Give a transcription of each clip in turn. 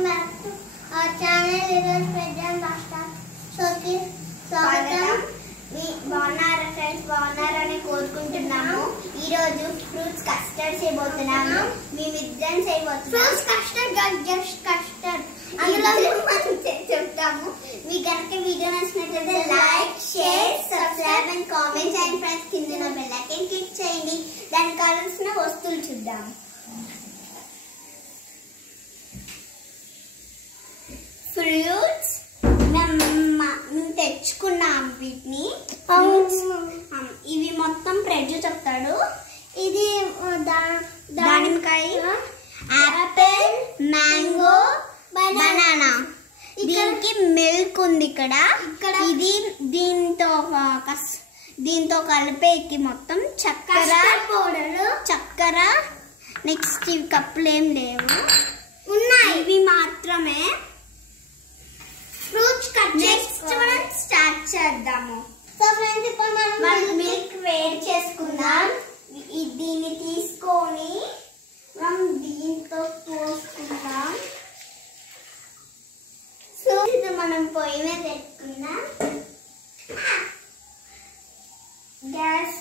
Welcome back to our channel. ఈరోజు present master షోకి స్వాగతం. బాగున్నారా ఫ్రెండ్స్? బాగున్నారని కోరుకుంటున్నాము. ఈరోజు ఫ్రూట్స్ కస్టర్డ్ చేయబోతున్నాము. మేమిద్దరం చేయబోతున్నాం. ఫ్రూట్స్ కస్టర్డ్ జస్ట్ కస్టర్డ్ అందులో మనం చెప్తాము. మీకు కనుక వీడియో నచ్చినట్లయితే like, share, subscribe and comment చేయండి ఫ్రెండ్స్. కింద బెల్ ఐకాన్ క్లిక్ చేయండి. దానికి కావాల్సిన వస్తువులు చూద్దాం. ఫ్రూట్స్ మేము తెచ్చుకున్నాం. వీటిని ఇవి మొత్తం ప్రెజు చెప్తాడు. ఇది దానిమ్మకాయ, యాపిల్, మ్యాంగో, బనానా. దీనికి మిల్క్ ఉంది ఇక్కడ. ఇది దీంతో కలిపేకి మొత్తం చక్కెర పౌడర్, చక్కెర. నెక్స్ట్ ఇవి కప్పులు ఏం లేవు, ఉన్నాయి. ఇవి మాత్రమే. ఫ్రూట్స్ కట్ నెక్స్ట్ మనం స్టార్ట్ చేద్దాము. సో ఫ్రెండ్స్, ఇప్పుడు మనం మిల్క్ వేడి చేసుకుందాం. దీన్ని తీసుకొని మనం దీంతో పోసుకుందాం. సో ఇది మనం పొయ్యి మీద పెట్టుకుందాం. గ్యాస్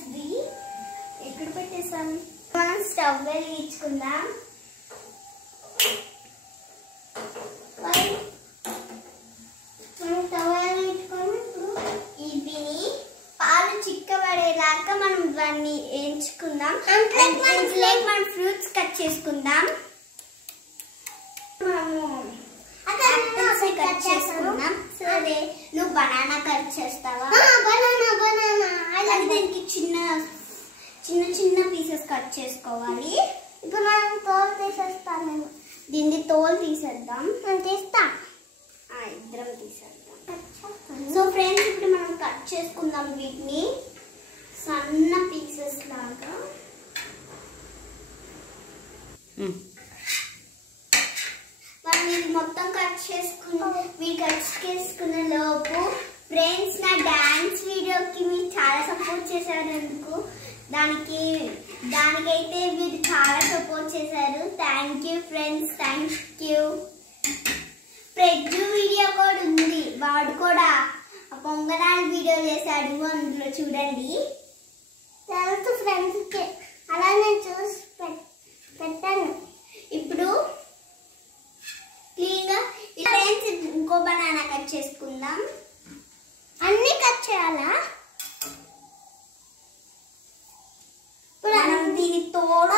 ఎక్కడ పెట్టేసాం? మనం స్టవ్ వెలిగించుకుందాం. పాలు చిక్కబడేదాకా మనం దాన్ని వేయించుకుందాం. మనం ఫ్రూట్స్ కట్ చేసుకుందాం. మనము కట్ చేసుకుందాం. సరే, నువ్వు బనానా కట్ చేస్తావా? దీనికి చిన్న చిన్న చిన్న పీసెస్ కట్ చేసుకోవాలి. ఇప్పుడు మనం తోలు తీసేస్తాను. దీన్ని తోలు తీసేద్దాం. నేను తీస్తా. ఇద్దరం తీసేద్దాం. సో ఫ్రెండ్స్, ఇప్పుడు మనం కట్ చేసుకుందాం వీటిని సన్న పీసెస్ లాగా. మనం మొత్తం కట్ చేసుకున్న లోపు ఫ్రెండ్స్, నా డాన్స్ వీడియోకి మీరు చాలా సపోర్ట్ చేశారు. దానికైతే మీరు చాలా సపోర్ట్ చేశారు. Thank you friends, thank you. ప్రెజు వీడియో కూడా ఉంది. వాడు కూడా పొంగనాలు వీడియో చేశాడు. అందులో చూడండి. తెలుసు ఫ్రెండ్స్కి, అలా నేను చూసి పెట్టాను. ఇప్పుడు క్లీన్గా ఫ్రెండ్స్ ఇంకో బనానా కట్ చేసుకుందాం. అన్నీ కట్ చేయాలా? మనం దీని తోడు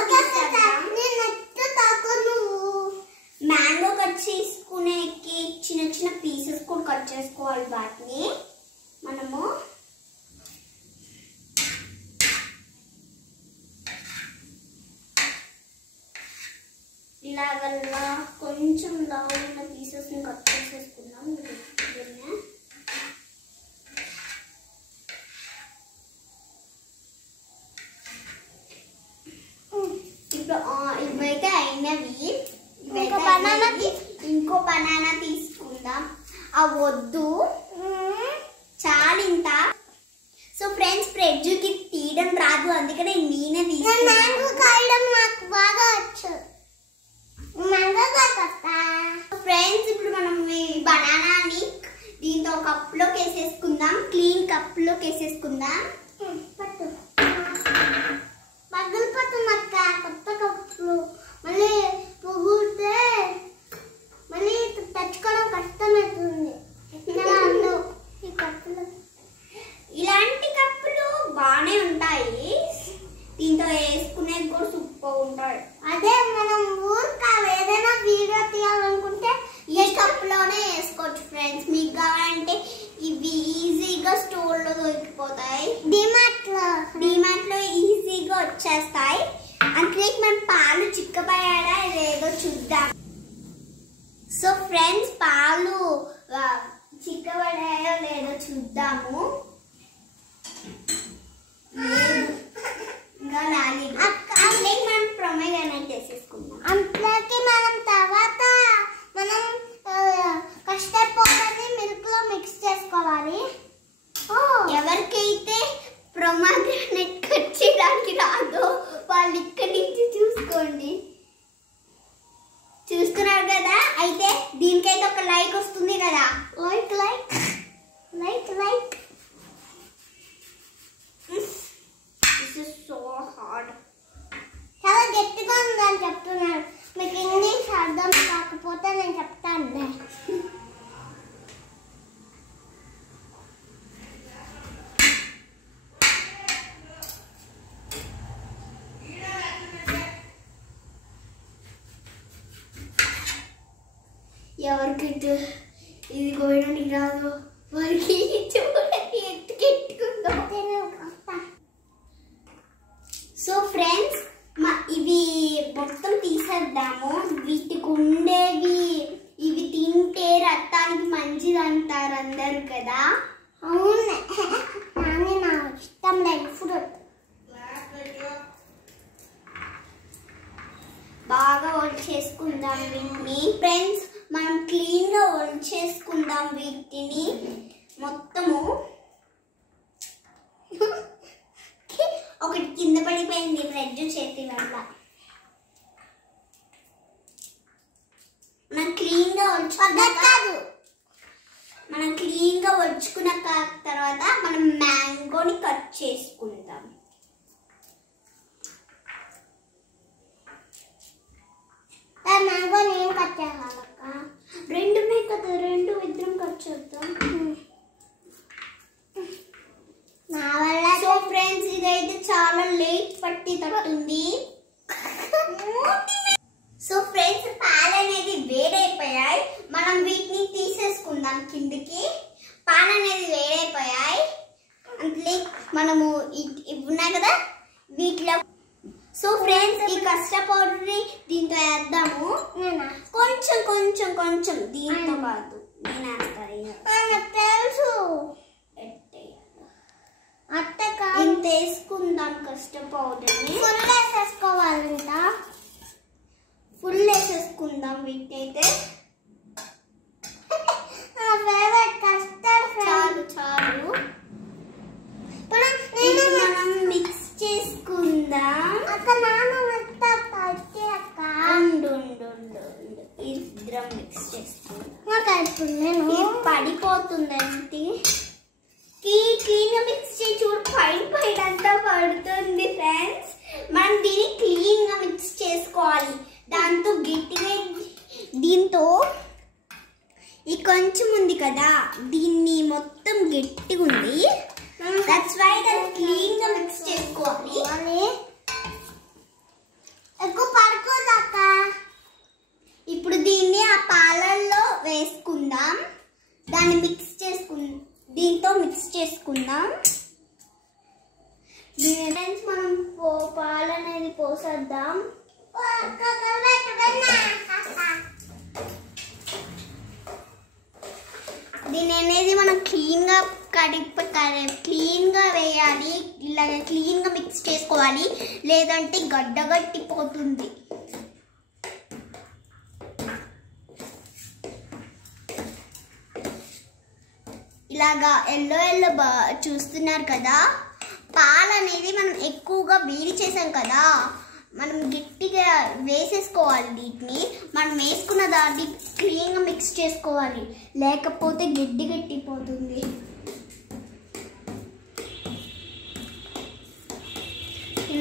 మ్యాంగో కట్ చేసుకునేకి చిన్న చిన్న పీసెస్ కూడా కట్ చేసుకోవాలి. వాటిని మనము ఇలాగల్లా కొంచెం లావు ఉన్న పీసెస్ ని కట్ చేసేసుకుందాం. ఇప్పుడు ఇవైతే అయినవి. ఇంకో బనానా తీసుకుందాం. వద్దు, చాలింత. సో ఫ్రెండ్స్, ప్రెజుకి తీయడం రాదు, అందుకనే నేనే తీసుకున్నాను. నాకు బాగా వచ్చు. ఫ్రెండ్స్, ఇప్పుడు మనం ఈ బనానాని దీంతో కప్లోకి వేసేసుకుందాం. క్లీన్ కప్లోకి వేసేసుకుందాం. కొత్త కప్పులు మళ్ళీ పొగితే మళ్ళీ తెచ్చుకోవడం కష్టమవుతుంది. ఇలాంటి కప్పులు బాగానే ఉంటాయి. దీంతో వేసుకునేది కూడా సూపర్ ఉంటాయి. అదే మనం ఊరికా ఏదైనా వీడియో తీయాలనుకుంటే ఈ కప్లోనే వేసుకోవచ్చు ఫ్రెండ్స్. మీకు కావాలంటే ఇవి ఈజీగా స్టోర్లో దొరికిపోతాయి. డిమార్ట్ లో ఈజీగా వచ్చేస్తాయి. అంటే మనం పాలు చిక్కబడాడా లేదో చూద్దాం. సో ఫ్రెండ్స్, పాలు చిక్కబడాయో లేదో చూద్దాము. ఇంకా లాలేదు. అంటే మనం ప్రొమోగ్రానేట్ వేసేసుకుందాం. అంతలోకి మనం తర్వాత కస్టర్డ్ పౌడర్ని మిల్క్ లో మిక్స్ చేసుకోవాలి. ఎవరికైతే ప్రొమోగ్రానేట్ కట్ చేయడానికి రాదో వాళ్ళు ఇక్కడి నుంచి చూసుకోండి. చూస్తున్నారు కదా, అయితే దీనికైతే ఒక లైక్ వస్తుంది కదా. Like like like like. This is so hard. చాలా గట్టిగా ఉందని చెప్తున్నారు. మీకు ఇంగ్లీష్ అర్థం కాకపోతే నేను చెప్తాను. ఎవరికి ఇది కోయడానికి రాదు వారికి ఎట్టుకెట్టుకుందో. సో ఫ్రెండ్స్, ఇవి మొత్తం తీసేద్దాము. వీటికి ఉండేవి ఇవి తింటే రక్తానికి మంచిది అంటారు అందరు కదా. అవును, కానీ నా ఇష్టం లేదు ఫ్రూట్. బాగా ఒలిచేసుకుందాం వీటిని ఫ్రెండ్స్. మనం క్లీన్గా ఒలిచేసుకుందాం వీటిని మొత్తము. ఒకటి కింద పడిపోయింది బ్రెడ్ చేతి వల్ల. మనం క్లీన్గా ఒలుచుకున్న తర్వాత మనం మ్యాంగోని కట్ చేసుకుందాం. మ్యాంగోని ఏం కట్ చేయాలక్క? రెండు ఉన్నాయి కదా, రెండు ఇద్దరం కట్ చేద్దాం. సో ఫ్రెండ్స్, ఇదైతే చాలా లేట్ పట్టి తట్టుంది. సో ఫ్రెండ్స్, పాలు అనేది వేడైపోయాయి. మనం వీటిని తీసేసుకుందాం కిందికి. పాలు అనేది వేడైపోయాయి. అంటే మనము ఇవి ఉన్నాయి కదా వీటిలో. సో ఫ్రెండ్స్, ఈ కస్టర్డ్ పౌడర్ని దీంతో వేద్దాము. కొంచెం కొంచెం కొంచెం దీంతో కాదు, నేను వేస్తాను తెలుసు. ఇంత వేసుకుందాం కస్టర్డ్ పౌడర్ని. ఫుల్ వేసేసుకోవాలంట. ఫుల్ వేసేసుకుందాం వీటినైతే. చాలు చాలు. మనం మిక్స్ చేసుకుందాం. ఇద్దరం మిక్స్ చేసుకుందాం. పడిపోతుందంటే క్లీన్ గా మిక్స్ చేసి చూడు, పైన అంతా పడుతుంది ఫ్రెండ్స్. మనం దీన్ని క్లీన్ గా మిక్స్ చేసుకోవాలి. దాంతో గట్టిగా దీంతో ఈ కొంచెం ఉంది కదా, దీన్ని మొత్తం గట్టిగా ఉంది. దట్స్ వై దాన్ని క్లీన్ గా మిక్స్ చేసుకోవాలి. ఎక్కువ పడుకోదాక. ఇప్పుడు దీన్ని ఆ పాలల్లో వేసుకుందాం. దాన్ని మిక్స్ చేసుకుందాం, దీంతో మిక్స్ చేసుకుందాం. ఫ్రెండ్స్, మనం పాలు అనేది పోసేద్దాం. దీని అనేది మనం క్లీన్గా క్లీన్గా వేయాలి. ఇలాగ క్లీన్గా మిక్స్ చేసుకోవాలి, లేదంటే గడ్డగట్టిపోతుంది. ఇలాగా ఎల్లో ఎల్లో చూస్తున్నారు కదా. పాలు అనేది మనం ఎక్కువగా వేడి చేసాం కదా, మనం గట్టిగా వేసేసుకోవాలి. వీటిని మనం వేసుకున్న దాన్ని క్లీన్గా మిక్స్ చేసుకోవాలి, లేకపోతే గడ్డి గట్టిపోతుంది.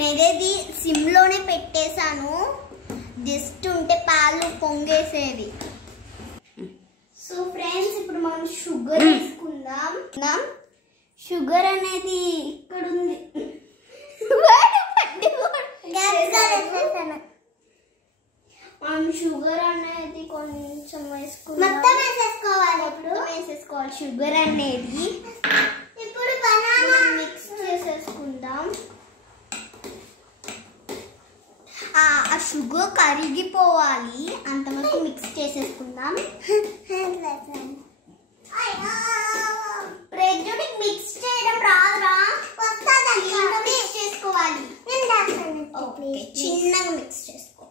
నేనేది సిమ్లోనే పెట్టేశాను, జస్ట్ ఉంటే పాలు పొంగేసేది. సో ఫ్రెండ్స్, ఇప్పుడు మనం షుగర్ వేసుకుందాం. షుగర్ అనేది ఇక్కడ ఉంది. మనం షుగర్ అనేది కొంచెం వేసుకుందాం. మొత్తం వేసేసుకోవాలి షుగర్ అనేది. ఇప్పుడు మిక్స్ చేసేసుకుందాం. ఆ షుగర్ కరిగిపోవాలి, అంతవరకు మిక్స్ చేసేసుకుందాం. మిక్స్ చేయడం రాదురా, మిక్స్ చేసుకోవాలి. చిన్నగా మిక్స్ చేసుకో.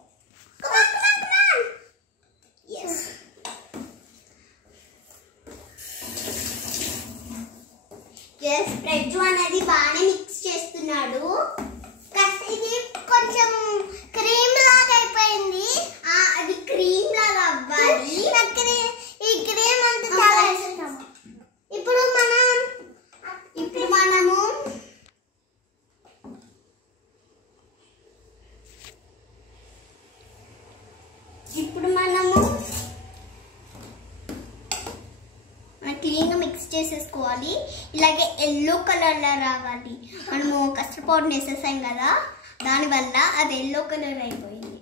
బ్రెడ్ అనేది బాగానే మిక్స్ చేస్తున్నాడు. ఇది కొంచెం క్రీమ్ లాగా అయిపోయింది. అది క్రీమ్ లాగా ఇప్పుడు మనము క్లీన్గా మిక్స్ చేసేసుకోవాలి. ఇలాగే ఎల్లో కలర్లో రావాలి. మనము కస్టర్డ్ పౌడర్ వేసేసాం కదా, దానివల్ల అది ఎల్లో కలర్ అయిపోయింది.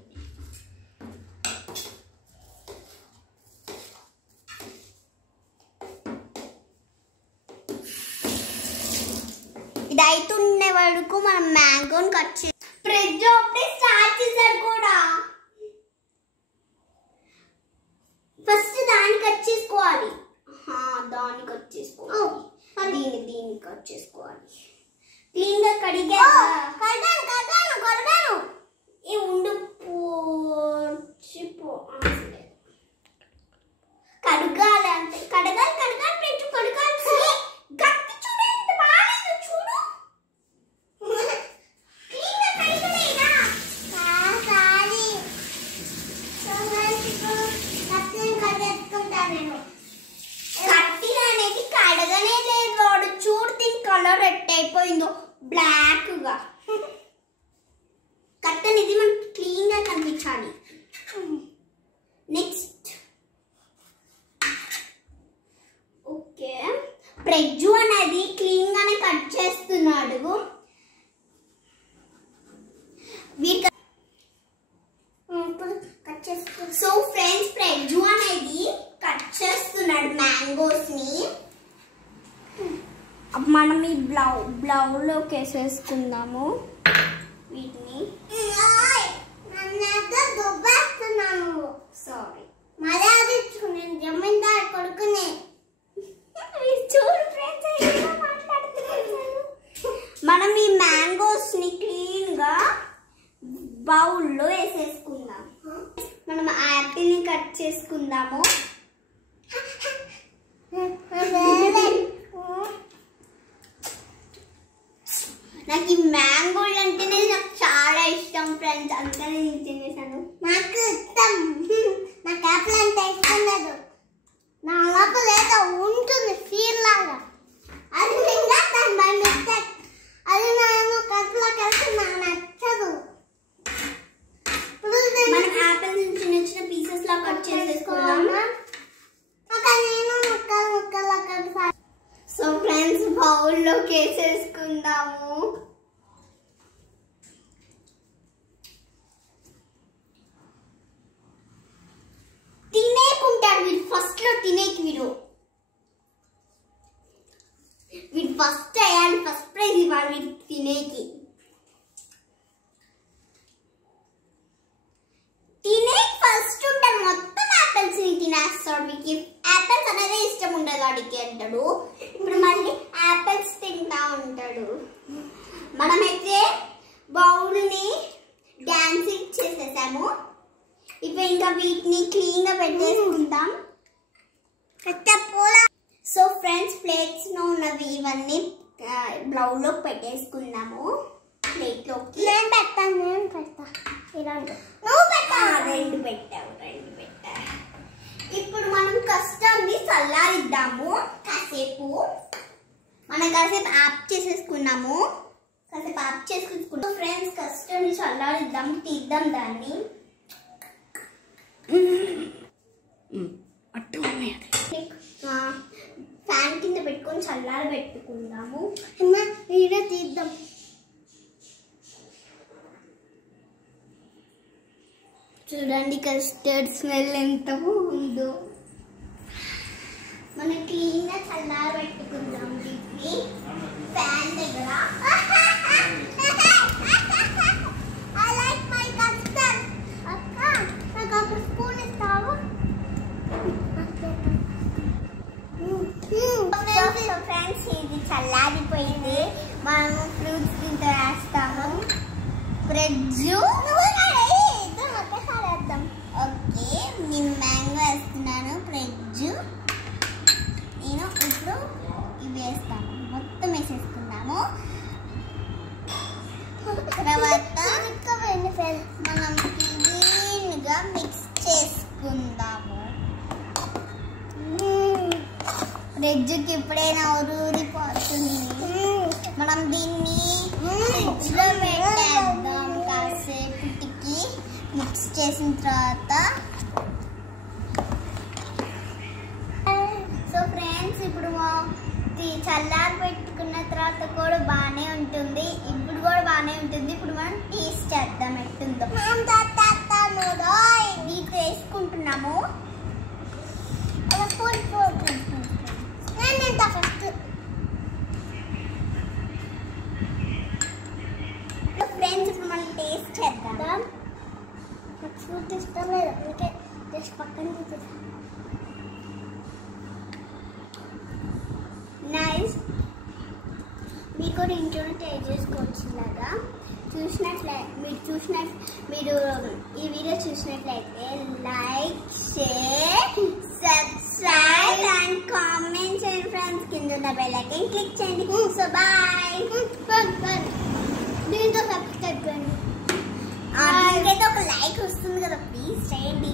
ఇది అవుతుండే వరకు మనం మ్యాంగోని కట్ చేసి ఫ్రిడ్జ్ అప్పుడే స్టార్ట్ చేశారు కూడా. ఫస్ట్ దాన్ని కట్ చేసుకోవాలి. దాన్ని కట్ చేసుకోవాలి. దీన్ని కట్ చేసుకోవాలి. క్లీన్ గా కడిగాను. ఈ ఉండు కడగాలి అంటే కడగాలి పెట్టు కడగాలి. గట్టి చూడు, ఎంత బాగా చూడు. క్లీన్ గా కడిగలేనా? కట్టిన అనేది కడగనే లేదు వాడు. చూడు దీని కలర్ ఎట్ అయిపోయిందో బ్లాక్ గా. కట్ అనేది మనకి క్లీన్ గా కనిపించాలి. నెక్స్ట్ ఓకే, ప్రెజ్జు అనేది క్లీన్ గానే కట్ చేస్తున్నాడు. సో ఫ్రెండ్స్, ప్రెజ్జు అనేది కట్ చేస్తున్నాడు మ్యాంగోస్ ని. మనం ఈ బ్లౌలోకి వేసేసుకుందాము వీటిని. సారీ, జమీందారు కొడుకునే. మనం ఈ మ్యాంగోస్ ని క్లీన్ గా బౌల్లో వేసేసుకుందాం. మనం యాపిల్ ని కట్ చేసుకుందాము. నాకు ఈ మ్యాంగోలు అంటేనే నాకు చాలా ఇష్టం ఫ్రెండ్స్, అందుకని నేను తినేసాను. నాకు ఇష్టం, నాకు యాపిల్ అంటే ఇష్టం లేదు. నా లోపల ఏదో ఉంటుంది ఫీల్ లాగా. అది అది నేను కడుపులో కలిసి నాకు నచ్చదు. మనం యాపిల్ చిన్న చిన్న పీసెస్ లా కట్ చేసేసుకున్నాం. సో ఫ్రెండ్స్, బౌల్లోకి వేసేసుకుందాము. తినేకుంటాడు వీడు, ఫస్ట్ లో తినేకి వీడు ఫస్ట్ అయ్యాలి. ఫస్ట్ ప్రైజ్ ఇవ్వాలి వీడు తినేకి. ఫస్ట్ ఉంటాడు, మొత్తం యాపిల్స్ ని తినేస్తాడు. వీడికి యాపిల్స్ అనేది ఇష్టం ఉండదు వాడికి అంటాడు. ఇప్పుడు మళ్ళీ యాపిల్స్ తింటా ఉంటాడు. మనమైతే బౌల్ ని డాన్స్ చేసేసాము. ఇప్పుడు ఇంకా వీటిని క్లీన్ గా పెట్టేసుకుంటాం. సో ఫ్రెండ్స్, ప్లేట్స్ లో ఉన్నవి ఇవన్నీ బౌల్లో పెట్టేసుకుందాము. ప్లేట్ లోకి నేను పెడతా. నువ్వు పెట్టా. రెండు పెట్టావు. ఇప్పుడు మనం కస్టర్డ్ ని చల్లారిద్దాము కాసేపు. మనం కాసేపు ఆఫ్ చేసేసుకున్నాము. ఫ్రెండ్స్, కస్టర్డ్ ని చల్లారిద్దాము. తీద్దాం దాన్ని. ఫ్యాన్ కింద పెట్టుకొని చల్లారి పెట్టుకుందాము. వీడియో తీద్దాం. చూడండి కస్టర్డ్ స్మెల్ ఎంత ఉందో. మనం క్లీన్ గా చల్లారి పెట్టుకుందాం వీటిని ఫ్యాన్ దగ్గర. ఫ్రెండ్స్, ఇది చల్లారిపోయింది. మనము ఫ్రూట్స్ దీంతో వేస్తాము. ప్రెజ్జు ఓకే, నేను మ్యాంగో వేస్తున్నాను. ప్రెజ్జు నేను ఇప్పుడు ఇవి వేస్తాము. మొత్తం వేసేసుకున్నాము. తర్వాత మనం క్లీన్గా మిక్స్ చేసుకుందాము. ఫ్రిడ్జ్కి ఇప్పుడైనా ఊరిపోతుంది. మనం దీన్ని ఫ్రిడ్జ్లో పెట్టేద్దాం కాసేపటికి. మిక్స్ చేసిన తర్వాత చల్లారి పెట్టుకున్న తర్వాత కూడా బాగానే ఉంటుంది. ఇప్పుడు కూడా బాగానే ఉంటుంది. ఇప్పుడు మనం టేస్ట్ చేద్దాం ఎట్టుందో. నీకు వేసుకుంటున్నాము. ఫ్రెండ్స్ ఇప్పుడు మనం టేస్ట్ చేద్దాం. ఫ్రూట్ ఇష్టం లేదు, అందుకే జస్ట్ పక్కన నైస్. మీరు కూడా ఇంట్లోనే టేస్ట్ చేసుకోవచ్చు. ఇలాగా మీరు ఈ వీడియో చూసినట్లయితే like, share, subscribe and comment చేయండి ఫ్రెండ్స్. కింద ఉన్న బెల్ ఐకాన్ క్లిక్ చేయండి. So bye. దీంతో సబ్స్క్రైబ్ చేయండి. దీనికైతే ఒక లైక్ వస్తుంది కదా, ప్లీజ్ చేయండి.